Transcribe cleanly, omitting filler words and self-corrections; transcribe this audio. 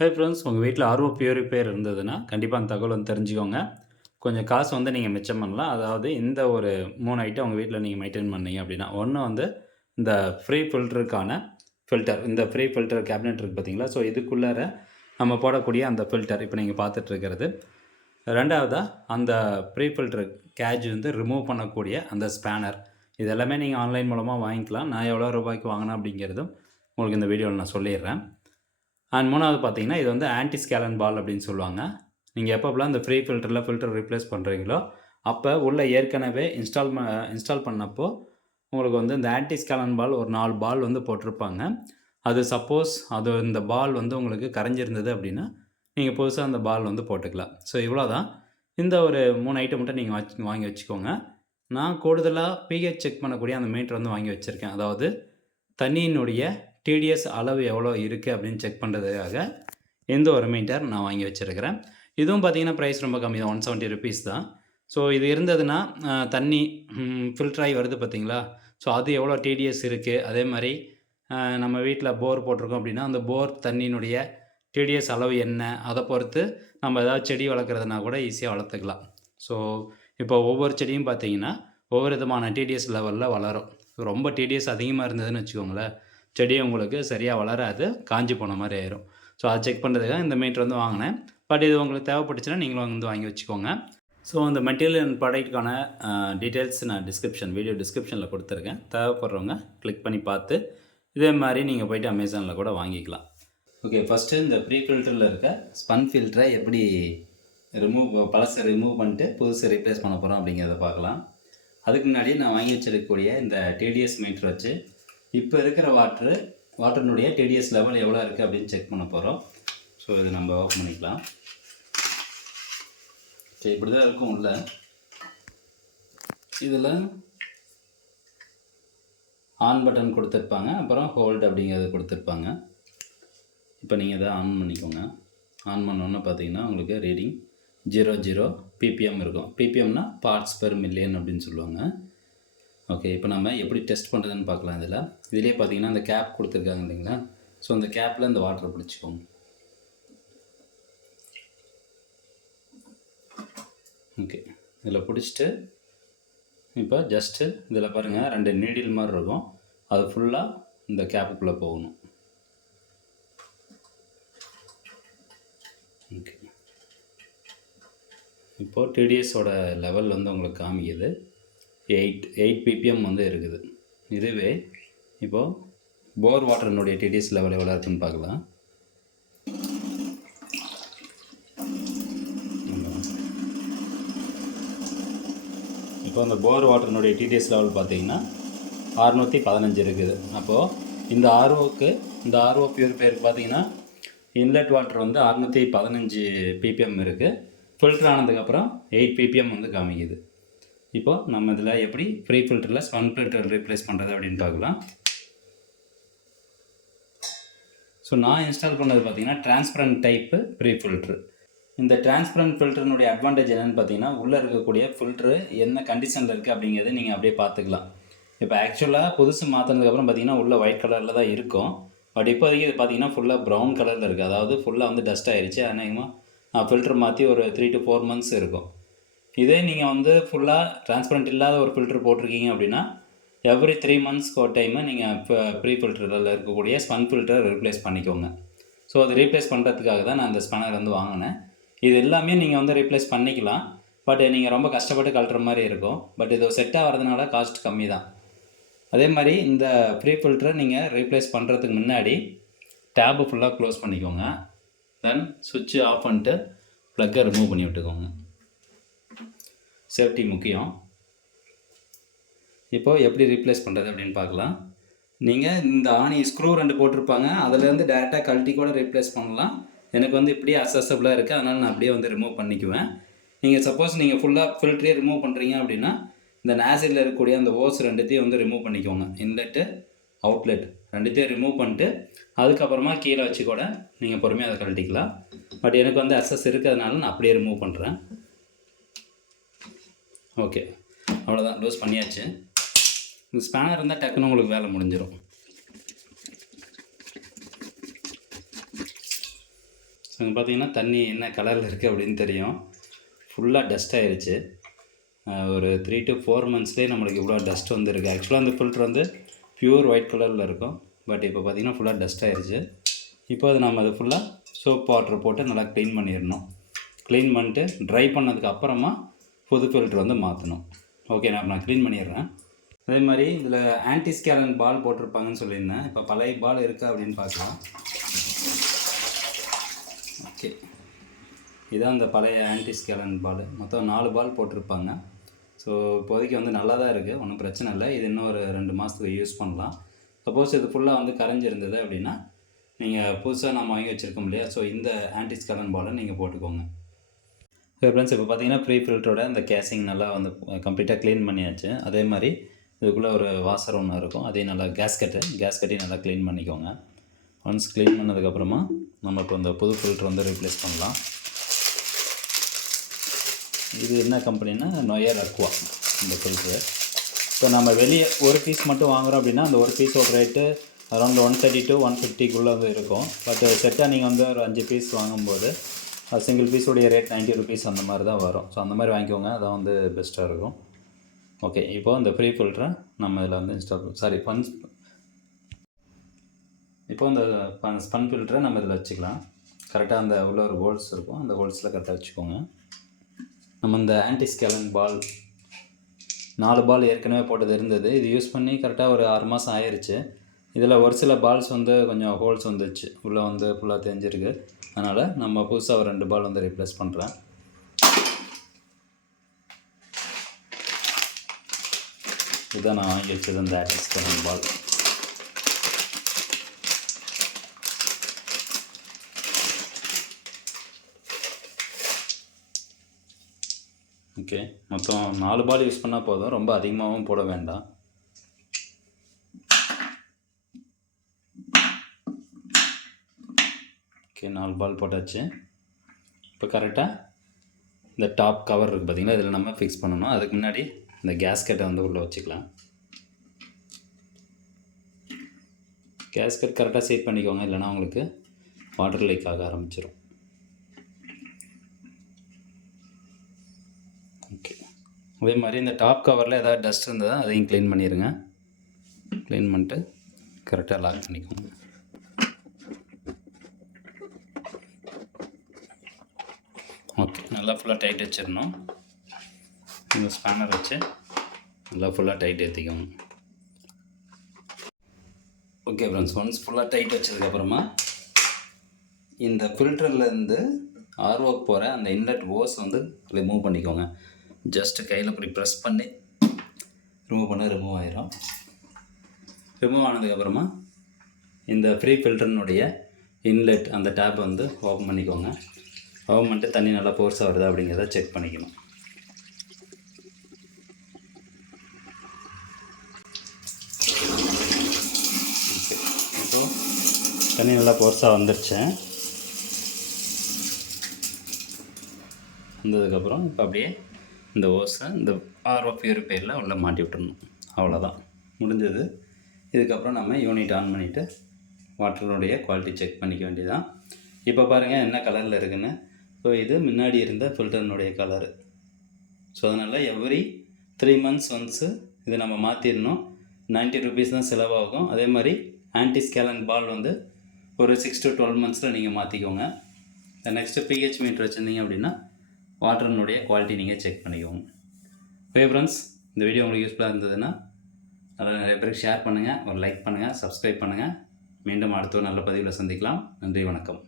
Hey friends, உங்கள் வீட்டில் RO purifier இருந்ததுன்னா கண்டிப்பாக அந்த தகவல் தெரிஞ்சுக்கோங்க. கொஞ்சம் காசு நீங்கள் மிச்சம் பண்ணலாம். அதாவது இந்த ஒரு 3 ஐட்டம் உங்கள் வீட்டில் நீங்கள் மெயின்டெயின் பண்ணீங்க அப்படின்னா, ஒன்று இந்த ஃப்ரீ ஃபில்டருக்கான ஃபில்டர். இந்த ஃப்ரீ ஃபில்டர் கேபினெட் இருக்குது பார்த்தீங்களா? ஸோ இதுக்குள்ளார நம்ம போடக்கூடிய அந்த ஃபில்டர் இப்போ நீங்கள் பார்த்துட்ருக்கிறது. 2வதா அந்த ஃப்ரீ ஃபில்டர் கேஜ் ரிமூவ் பண்ணக்கூடிய அந்த ஸ்பேனர். இது எல்லாமே நீங்கள் ஆன்லைன் மூலமாக வாங்கிக்கலாம். நான் எவ்வளோ ரூபாய்க்கு வாங்கினேன் அப்படிங்கிறதும் உங்களுக்கு இந்த வீடியோவில் நான் சொல்லிடுறேன். அண்ட் 3வது பார்த்தீங்கன்னா, இது ஆன்டி ஸ்கேலன் பால் அப்படின்னு சொல்லுவாங்க. நீங்கள் எப்போலாம் இந்த ஃப்ரீ ஃபில்டர் ரீப்ளேஸ் பண்ணுறீங்களோ, அப்போ உள்ள ஏற்கனவே இன்ஸ்டால் பண்ணப்போ உங்களுக்கு இந்த ஆன்டி ஸ்கேலன் பால் ஒரு 4 பால் போட்டிருப்பாங்க. அது சப்போஸ் இந்த பால் உங்களுக்கு கரைஞ்சிருந்தது அப்படின்னா, நீங்கள் புதுசாக அந்த பால் போட்டுக்கலாம். ஸோ இவ்வளோ தான். இந்த ஒரு 3 ஐட்டம் மட்டும் நீங்கள் வாங்கி வச்சுக்கோங்க. நான் கூடுதலாக பிஹெச் செக் பண்ணக்கூடிய அந்த மீட்டர் வாங்கி வச்சுருக்கேன். அதாவது தண்ணியினுடைய டிடிஎஸ் அளவு எவ்வளோ இருக்குது அப்படின்னு செக் பண்ணுறதுக்காக இந்த ஒரு மீட்டர் நான் வாங்கி வச்சுருக்கிறேன். இதுவும் பார்த்திங்கன்னா ப்ரைஸ் ரொம்ப கம்மி தான், 170 ருபீஸ் தான். ஸோ இது இருந்ததுன்னா தண்ணி ஃபில்டர் ஆகி வருது பார்த்திங்களா? ஸோ அது எவ்வளோ டிடிஎஸ் இருக்குது, அதே மாதிரி நம்ம வீட்டில் போர் போட்டிருக்கோம் அப்படின்னா அந்த போர் தண்ணியினுடைய டிடிஎஸ் அளவு என்ன, அதை பொறுத்து நம்ம ஏதாவது செடி வளர்க்குறதுனா கூட ஈஸியாக வளர்த்துக்கலாம். ஸோ இப்போ ஒவ்வொரு செடியும் பார்த்திங்கன்னா ஒவ்வொரு விதமான டிடிஎஸ் லெவலில் வளரும். ரொம்ப டிடிஎஸ் அதிகமாக இருந்ததுன்னு வச்சுக்கோங்களேன், செடி உங்களுக்கு சரியாக வளராது, காஞ்சி போன மாதிரி ஆயிரும். ஸோ அதை செக் பண்ணுறதுக்காக இந்த மீட்டர் வாங்கினேன். பட் இது உங்களுக்கு தேவைப்பட்டுச்சுன்னா நீங்களும் வாங்கி வச்சுக்கோங்க. ஸோ அந்த மெட்டீரியல் அண்ட் ப்ராடக்ட்டுக்கான டீட்டெயில்ஸ் நான் வீடியோ டிஸ்கிரிப்ஷனில் கொடுத்துருக்கேன். தேவைப்படுறவங்க கிளிக் பண்ணி பார்த்து இதே மாதிரி நீங்கள் போய்ட்டு அமேசானில் கூட வாங்கிக்கலாம். ஓகே, ஃபஸ்ட்டு இந்த ப்ரீ ஃபில்டரில் இருக்க ஸ்பன் ஃபில்டரை எப்படி பழசை ரிமூவ் பண்ணிட்டு புதுசை ரீப்ளேஸ் பண்ண போகிறோம் அப்படிங்கிறத பார்க்கலாம். அதுக்கு முன்னாடி நான் வாங்கி வச்சிருக்கக்கூடிய இந்த டிடிஎஸ் மீட்டர் வச்சு இப்போ இருக்கிற வாட்டர்னுடைய டிடிஎஸ் லெவல் எவ்வளோ இருக்குது அப்படின்னு செக் பண்ண போகிறோம். ஸோ இது நம்ம ஓப்பன் பண்ணிக்கலாம். சரி, இப்படி தான் இருக்கும் உள்ள. இதில் ஆன் பட்டன் கொடுத்துருப்பாங்க, அப்புறம் ஹோல்டு அப்படிங்கிறது கொடுத்துருப்பாங்க. இப்போ நீங்கள் இதை ஆன் பண்ணிக்கோங்க. ஆன் பண்ணோன்னு பார்த்தீங்கன்னா உங்களுக்கு ரீடிங் 00 ppm இருக்கும். ppmனா பார்ட்ஸ் பெர் மில்லியன் அப்படின்னு சொல்லுவாங்க. ஓகே, இப்போ நம்ம எப்படி டெஸ்ட் பண்ணுறதுன்னு பார்க்கலாம். இதிலே பார்த்தீங்கன்னா அந்த கேப் கொடுத்துருக்காங்க இல்லைங்களா? ஸோ அந்த கேப்பில் இந்த வாட்டரை பிடிச்சிக்கோங்க. ஓகே, இதில் பிடிச்சிட்டு இப்போ ஜஸ்ட்டு இதில் பாருங்கள் 2 நீடில் மாதிரி இருக்கும். அது ஃபுல்லாக இந்த கேப்புக்குள்ளே போகணும். ஓகே, இப்போது டிடிஎஸோட லெவல் உங்களுக்கு காமிக்குது 8 ppm இருக்குது. இதுவே இப்போது போர் வாட்டர்னுடைய டிடிஎஸ் லெவல் எவ்வளோ இருக்குன்னு பார்க்கலாம். இப்போ அந்த போர் வாட்டர்னுடைய டிடிஎஸ் லெவல் பார்த்தீங்கன்னா 615 இருக்குது. அப்போது இந்த ஆர்ஓ பியூரிஃபையருக்கு பார்த்தீங்கன்னா இன்லெட் வாட்டர் 615 ppm இருக்குது. ஃபில்டர் ஆனதுக்கப்புறம் 8 ppm காமிக்குது. இப்போது நம்ம இதில் எப்படி ஃப்ரீ ஃபில்டரில் ஸ்பன் ஃபில்டர் ரீப்ளேஸ் பண்ணுறது அப்படின்னு பார்க்கலாம். ஸோ நான் இன்ஸ்டால் பண்ணது பார்த்தீங்கன்னா டிரான்ஸ்பரண்ட் டைப்பு ஃப்ரீ ஃபில்ட்ரு. இந்த டிரான்ஸ்பரண்ட் ஃபில்டர்னுடைய அட்வான்டேஜ் என்னென்னு பார்த்தீங்கன்னா, உள்ளே இருக்கக்கூடிய ஃபில்ட்ரு என்ன கண்டிஷனில் இருக்குது அப்படிங்கிறத நீங்கள் அப்படியே பார்த்துக்கலாம். இப்போ ஆக்சுவலாக புதுசு மாற்றினதுக்கப்புறம் பார்த்தீங்கன்னா உள்ளே ஒயிட் கலரில் தான் இருக்கும். பட் இப்போதைக்கு இது பார்த்தீங்கன்னா ஃபுல்லாக ப்ரௌன் கலரில் இருக்குது. அதாவது ஃபுல்லாக டஸ்ட் ஆகிடுச்சு. அநேகமாக ஃபில்டர் மாற்றி ஒரு 3 to 4 months இருக்கும். இதே நீங்கள் ஃபுல்லாக டிரான்ஸ்பரண்ட் இல்லாத ஒரு ஃபில்டர் போட்டிருக்கீங்க அப்படின்னா எவ்ரி 3 monthsக்கு ஒரு டைமு நீங்கள் ப்ரீ ஃபில்டரில் இருக்கக்கூடிய ஸ்பன் ஃபில்டரை ரீப்ளேஸ் பண்ணிக்கோங்க. ஸோ அது ரீப்ளேஸ் பண்ணுறதுக்காக தான் நான் இந்த ஸ்பனர் வாங்கினேன். இது எல்லாமே நீங்கள் ரீப்ளேஸ் பண்ணிக்கலாம். பட் நீங்கள் ரொம்ப கஷ்டப்பட்டு கழட்டுற மாதிரி இருக்கும். பட் இது செட் ஆகிறதுனால காஸ்ட் கம்மி தான். அதே மாதிரி இந்த ஃப்ரீ ஃபில்டரை நீங்கள் ரீப்ளேஸ் பண்ணுறதுக்கு முன்னாடி டேபு ஃபுல்லாக க்ளோஸ் பண்ணிக்கோங்க. தென் சுவிட்சு ஆஃப் பண்ணிட்டு ப்ளக்கை ரிமூவ் பண்ணி விட்டுக்கோங்க. சேஃப்டி முக்கியம். இப்போது எப்படி ரீப்ளேஸ் பண்ணுறது அப்படின்னு பார்க்கலாம். நீங்கள் இந்த ஆணி ஸ்க்ரூ 2 போட்டிருப்பாங்க, அதிலேருந்து டேரெக்டாக கழட்டி கூட ரீப்ளேஸ் பண்ணலாம். எனக்கு இப்படியே அக்சசபிளாக இருக்குது, அதனால் நான் அப்படியே ரிமூவ் பண்ணிக்குவேன். நீங்கள் சப்போஸ் நீங்கள் ஃபுல்லாக ஃபில்டரே ரிமூவ் பண்ணுறீங்க அப்படின்னா இந்த நாசிலில் இருக்கக்கூடிய அந்த ஓஸ் 2த்தையும் ரிமூவ் பண்ணிக்கோங்க. இன்லெட்டு அவுட்லெட் 2த்தையும் ரிமூவ் பண்ணிட்டு அதுக்கப்புறமா கீழே வச்சு கூட நீங்கள் பொறுமையாக அதை கழட்டிக்கலாம். பட் எனக்கு அக்சஸ் இருக்கிறதுனால நான் அப்படியே ரிமூவ் பண்ணுறேன். ஓகே, அவ்வளோதான், லூஸ் பண்ணியாச்சு. இந்த ஸ்பேனர் இருந்தால் டக்குன்னு உங்களுக்கு வேலை முடிஞ்சிடும். ஸோ இங்கே பார்த்தீங்கன்னா தண்ணி என்ன கலரில் இருக்குது அப்படின்னு தெரியும். ஃபுல்லாக டஸ்ட் ஆயிடுச்சு. ஒரு 3 to 4 monthsலேயே நம்மளுக்கு இவ்வளோ டஸ்ட் வந்துருக்கு. ஆக்சுவலாக அந்த ஃபில்ட்ரு வந்து பியூர் ஒயிட் கலரில் இருக்கும். பட் இப்போ பார்த்திங்கன்னா ஃபுல்லாக டஸ்ட் ஆயிடுச்சு. இப்போ அது நம்ம அதை ஃபுல்லாக சோப் வாட்டர் போட்டு நல்லா க்ளீன் பண்ணிடணும். க்ளீன் பண்ணிட்டு ட்ரை பண்ணதுக்கு அப்புறமா புது ஃபில்ட்ரு வந்து மாற்றணும். ஓகே, நான் க்ளீன் பண்ணிடுறேன். அதே மாதிரி இதில் ஆன்டி ஸ்கேலன் பால் போட்டிருப்பாங்கன்னு சொல்லியிருந்தேன். இப்போ பழைய பால் இருக்கா அப்படின்னு பார்க்கலாம். ஓகே, இதுதான் அந்த பழைய ஆன்டி ஸ்கேலன் பால். மொத்தம் 4 பால் போட்டிருப்பாங்க. ஸோ இப்போதைக்கு வந்து நல்லா தான் இருக்குது, ஒன்றும் பிரச்சனை இல்லை. இது இன்னும் ஒரு 2 மாதத்துக்கு யூஸ் பண்ணலாம். சப்போஸ் இது ஃபுல்லாக வந்து கரைஞ்சிருந்தது அப்படின்னா நீங்கள் புதுசாக நம்ம வாங்கி வச்சுருக்கோம் இல்லையா, ஸோ இந்த ஆன்டி ஸ்கேலன் பாலை நீங்கள் போட்டுக்கோங்க. ஸோ ஃப்ரெண்ட்ஸ், இப்போ பார்த்தீங்கன்னா ப்ரீ ஃபில்டரோட இந்த கேசிங் நல்லா வந்து கம்ப்ளீட்டாக க்ளீன் பண்ணியாச்சு. அதே மாதிரி இதுக்குள்ளே ஒரு வாசர் ஒன்று இருக்கும், அதையும் நல்லா கேஸ்கட்டையும் நல்லா க்ளீன் பண்ணிக்கோங்க. ஒன்ஸ் க்ளீன் பண்ணதுக்கப்புறமா நம்ம இப்போ இந்த புது ஃபில்ட்ரு வந்து ரீப்ளேஸ் பண்ணலாம். இது என்ன கம்பெனின்னா நொயர் அக்வா இந்த ஃபில்ட்ரு. இப்போ நம்ம வெளியே ஒரு பீஸ் மட்டும் வாங்குகிறோம் அப்படின்னா அந்த ஒரு பீஸோட ரேட்டு அரௌண்ட் 130 to 150 வந்து இருக்கும். பட் செட்டாக நீங்கள் வந்து ஒரு 5 பீஸ் வாங்கும்போது சிங்கிள் பீஸோடைய ரேட் 90 rupees அந்த மாதிரி தான் வரும். ஸோ அந்த மாதிரி வாங்கிக்கோங்க, அதான் வந்து பெஸ்ட்டாக இருக்கும். ஓகே, இப்போது இந்த ஃப்ரீ ஃபில்ட்ரை நம்ம இதில் வந்து இப்போ இந்த ஸ்பன் ஃபில்டரை நம்ம இதில் வச்சுக்கலாம். கரெக்டாக அந்த உள்ள ஒரு ஹோல்ஸ் இருக்கும், அந்த ஹோல்ஸில் கரெக்டாக வச்சுக்கோங்க. நம்ம இந்த ஆன்டி ஸ்கேலன் பால் 4 பால் ஏற்கனவே போட்டது இருந்தது. இது யூஸ் பண்ணி கரெக்டாக ஒரு 6 மாதம் ஆயிடுச்சு. இதில் ஒரு சில பால்ஸ் வந்து கொஞ்சம் ஹோல்ஸ் வந்துச்சு, உள்ளே வந்து ஃபுல்லாக தெரிஞ்சிருக்கு. அதனால் நம்ம புதுசாக ஒரு 2 பால் வந்து ரீப்ளேஸ் பண்ணுறேன். இதுதான் நான் வாங்கி வச்சது, அந்த ஆன்டி ஸ்கேலன் பால். ஓகே, மொத்தம் 4 பால் யூஸ் பண்ணால் போதும், ரொம்ப அதிகமாகவும் போட வேண்டாம். ஓகே, 4 பால் போட்டாச்சு. இப்போ கரெக்டாக இந்த டாப் கவர் இருக்குது பார்த்திங்களா, இதில் நம்ம ஃபிக்ஸ் பண்ணணும். அதுக்கு முன்னாடி இந்த கேஸ்கெட்டை வந்து உள்ளே வச்சுக்கலாம். கேஸ்கெட் கரெக்டாக செட் பண்ணிக்கோங்க, இல்லைனா உங்களுக்கு வாட்டர் லீக் ஆக ஆரம்பிச்சிடும். ஓகே, அதே மாதிரி இந்த டாப் கவரில் ஏதாவது டஸ்ட் இருந்ததா அதையும் க்ளீன் பண்ணிடுங்க. க்ளீன் பண்ணிட்டு கரெக்டாக லாக் பண்ணிக்கோங்க. ஓகே, நல்லா ஃபுல்லாக டைட் வச்சிடணும். இந்த ஸ்பேனர் வச்சு நல்லா ஃபுல்லாக டைட் ஏற்றிக்கோங்க. ஓகே ஃப்ரெண்ட்ஸ், ஒன்ஸ் ஃபுல்லாக டைட் வச்சதுக்கப்புறமா இந்த ஃபில்டர்லேருந்து ஆர்ஓக்கு போகிற அந்த இன்லெட் ஓஸ் வந்து ரிமூவ் பண்ணிக்கோங்க. ஜஸ்ட்டு கையில் இப்படி ப்ரெஸ் பண்ணி ரிமூவ் ஆயிரும். ரிமூவ் ஆனதுக்கப்புறமா இந்த ஃப்ரீ ஃபில்டர்னுடைய இன்லெட் அந்த டேப் வந்து ஓப்பன் பண்ணிக்கோங்க. ஓப்பன் பண்ணிட்டு தண்ணி நல்லா ஃபோர்ஸாக வருதா அப்படிங்கிறத செக் பண்ணிக்கணும். ஓகே, இப்போ தண்ணி நல்லா ஃபோர்ஸாக வந்துருச்சு. வந்ததுக்கப்புறம் இப்போ அப்படியே இந்த ஓஸை இந்த ஆர்ஓ பியூரிஃபையரில் உள்ளே மாட்டி விட்டுறணும். அவ்வளோதான், முடிஞ்சது. இதுக்கப்புறம் நம்ம யூனிட் ஆன் பண்ணிவிட்டு வாட்டருடைய குவாலிட்டி செக் பண்ணிக்க வேண்டியதான். இப்போ பாருங்கள் என்ன கலரில் இருக்குன்னு. ஸோ இது முன்னாடி இருந்த ஃபில்டர்னுடைய கலரு. ஸோ அதனால் எவ்ரி 3 months ஒன்ஸு இதை நம்ம மாற்றிடணும். 90 rupees தான் செலவாகும். அதே மாதிரி ஆன்டி ஸ்கேலன் பால் வந்து ஒரு 6 to 12 months நீங்கள் மாற்றிக்கோங்க. நெக்ஸ்ட்டு பிஹெச் மீட்டர் வச்சுருந்தீங்க அப்படின்னா வாட்டர்னுடைய குவாலிட்டி நீங்கள் செக் பண்ணிக்கோங்க. ஓகே ஃப்ரெண்ட்ஸ், இந்த வீடியோ உங்களுக்கு யூஸ்ஃபுல்லாக இருந்ததுன்னா நிறைய பேருக்கு ஷேர் பண்ணுங்கள், ஒரு லைக் பண்ணுங்கள், சப்ஸ்கிரைப் பண்ணுங்கள். மீண்டும் அடுத்த ஒரு நல்ல பதிவில் சந்திக்கலாம். நன்றி, வணக்கம்.